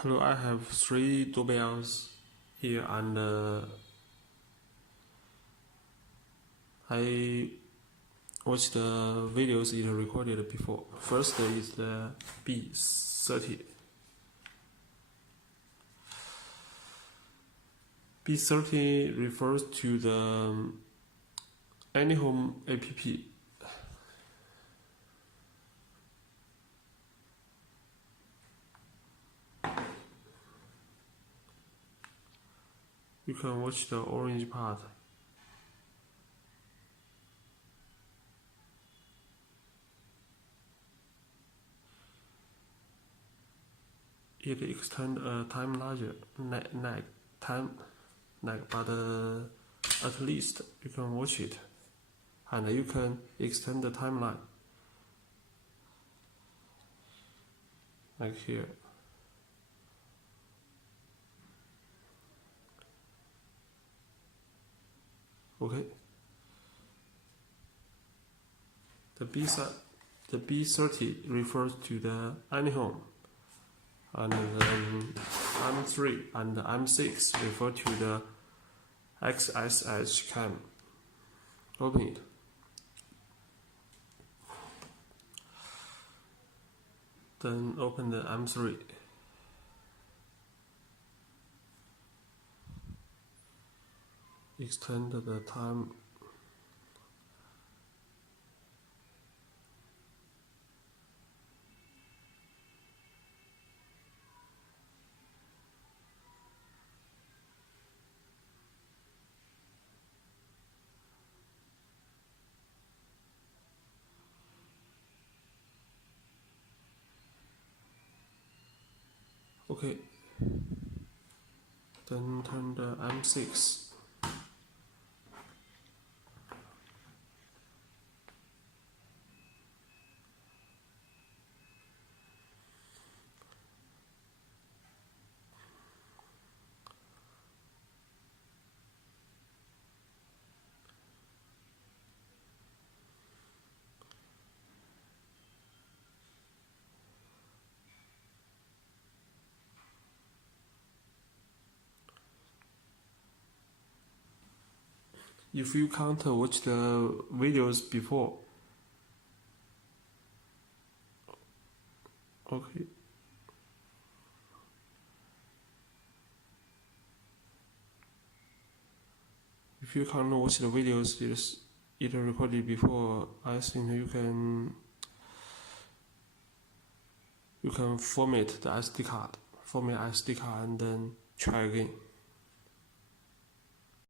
Hello, I have 3 doorbells here, and I watched the videos it recorded before. First is the B30. B30 refers to the AnyHome app. You can watch the orange part. It extends a time larger but at least you can watch it, and you can extend the timeline like here. Okay. The B30 refers to the AnyHome, and the M3 and the M6 refer to the XSH cam. Open it. Then open the M3. Extend the time. Okay. Then turn the M6. If you can't watch the videos before, okay. If you can't watch the videos it recorded before, I think you can format the SD card, and then try again.